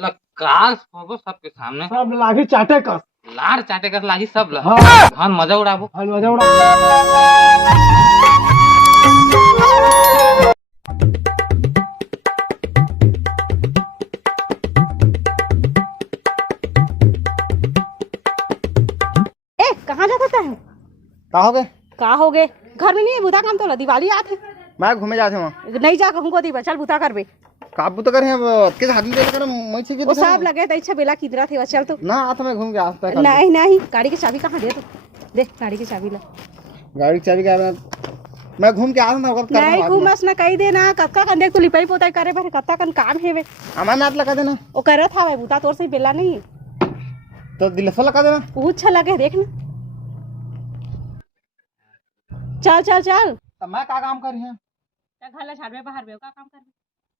मतलब काल फोड़बो सबके सामने। सब लाठी चाटे कस। लाड़ चाटे कर लागी सब ला। हाँ। हम मजा उड़ाबो। मजा उड़ा। ए कहाँ जाता है? का हो गए? का हो गए? घर में नहीं है बुता काम तो दिवाली आते। मैं घूमे जाते वहाँ नहीं जा कहूँ दी चल बुता कर बे। काबू तो करे किस हाथ में दे कर मैं से वो सब लगे तो अच्छा बेला किधरा थे चल तो ना आता मैं घूम के आता नहीं नहीं गाड़ी की चाबी कहाँ दे? तो दे गाड़ी की चाबी ला। गाड़ी की चाबी का मैं घूम के आता था वक्त कर नहीं घूमस ना कही दे ना कत्ता कन देख तो लिपाई पोताई करे पर कत्ता कन काम है वे अमर नाथ लगा देना वो करत हवे बुता तोर से बेला नहीं है तो दिलसा लगा देना पूछ लगे देख ना चल चल चल तो मैं का काम करी है घाला झाड़वे बाहर बे का काम कर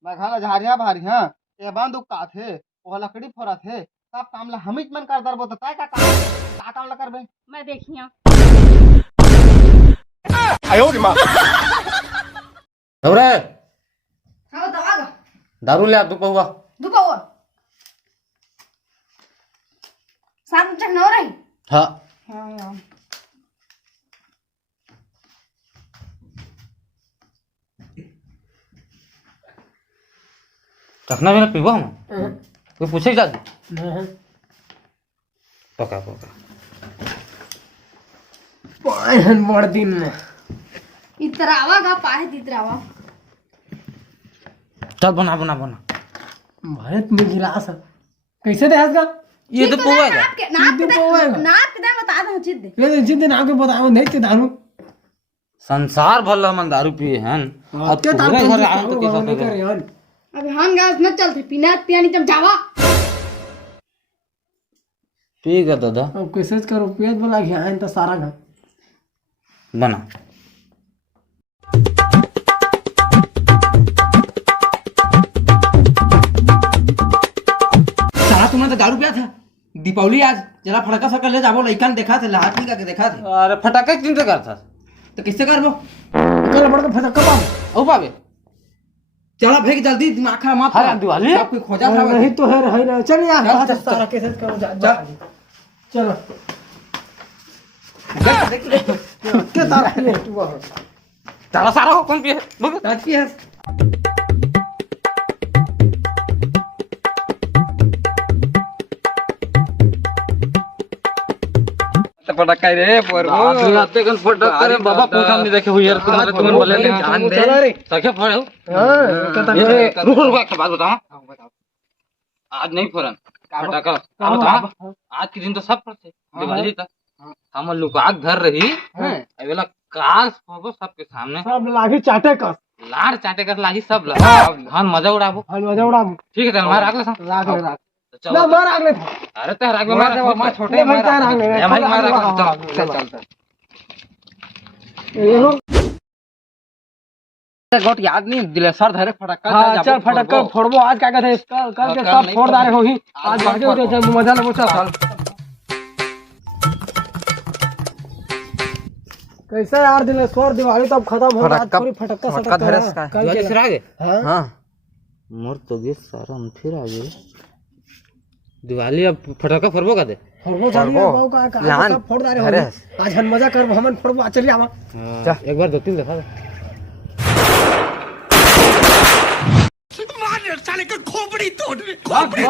मैं घाला झारिया भारी हां ये बंदूक का थे वो लकड़ी फोरा थे सब काम ला हम ही मन कर दरबो तो काय का काम ला करबे मैं देखिया आयो रे मां अरे हां दवा दारू ले आ दुपहुआ। दुपहुआ साथ चक न रही। हां हां चखना भी ना पीबो हम। कोई पूछे जा पका पका पायन बड़ दिन में इतरावा का पाए इतरावा चल बना बना बना भारत में गिलास कैसे देहस का ये तो पोवा है। नाप के बता दो जिद दे ये जिद नाम के बताओ नहीं ते दारू संसार भर मन दारू पिए हैं अब के पूरे घर आए तो कैसा नहीं तो करे यार अबे हां गैस न चलते पीना पियानी जब जावा पी का दादा अब कैसे करो पेट वाला घियान तो सारा घर बना साला तुमने तो दारू पिया था दीपावली आज जरा फड़का सा कर ले जाबो लइकन देखा थे लाहट नहीं करके देखा थे अरे फटाके किन से करता तो किससे करबो कल बड़ के फटक कब ओ पावे चला भेग जल्दी दिमाग खा मत अरे दिवाली सब कोई खोजा था नहीं तो है ना चल यार चल, हाथ चल, सारा कैसे करो जा चलो के तारा ले तू चला सारा हो कौन पिए बोल ताकी है फटाका रे परबो लाते कन फटाका रे बाबा कोठा नहीं देखे हुई यार तुम्हारे तुमन बोले ले जान दे सके फड़े हो हां रुको रुको एक बात बताओ आज नहीं फरन फटाका अब बता आज के दिन तो सब फरते दिवाली तक हम लुका घर रही अबेला काल फोड़बो सबके सामने सब लाठी चाटे कस लाड़ चाटे कर लागी सब ला हम मजा उड़ाबो मजा उड़ा ठीक है चल मार आगले सा राख चलो ना मार आगले अरे ते राग में मार छोटे भाई तार आगले मार चल चल ये हो गोट याद नहीं दिले सर धरे फड़का हां चल फटक फोड़बो आज क्या कहते हैं कल के सब फोड़ डाले होही आज भागे उठे मजा लेबो चल कैसे यार दिले स्वर दिवाली तब खत्म हो आज पूरी फटक्का फटक्का धरे इसका। दिवाली फिर आ गए हां मोर तो गे सारा हम फिर आ गए दिवाली अब फटाका फोड़बो का दे फोड़बो जानिए बाऊ का सब फोड़ डाले होही आज हम मजा करबो हमन फोड़बो चल आवा एक बार दो तीन देखा साले का खोपड़ी तोड़ खोपड़ी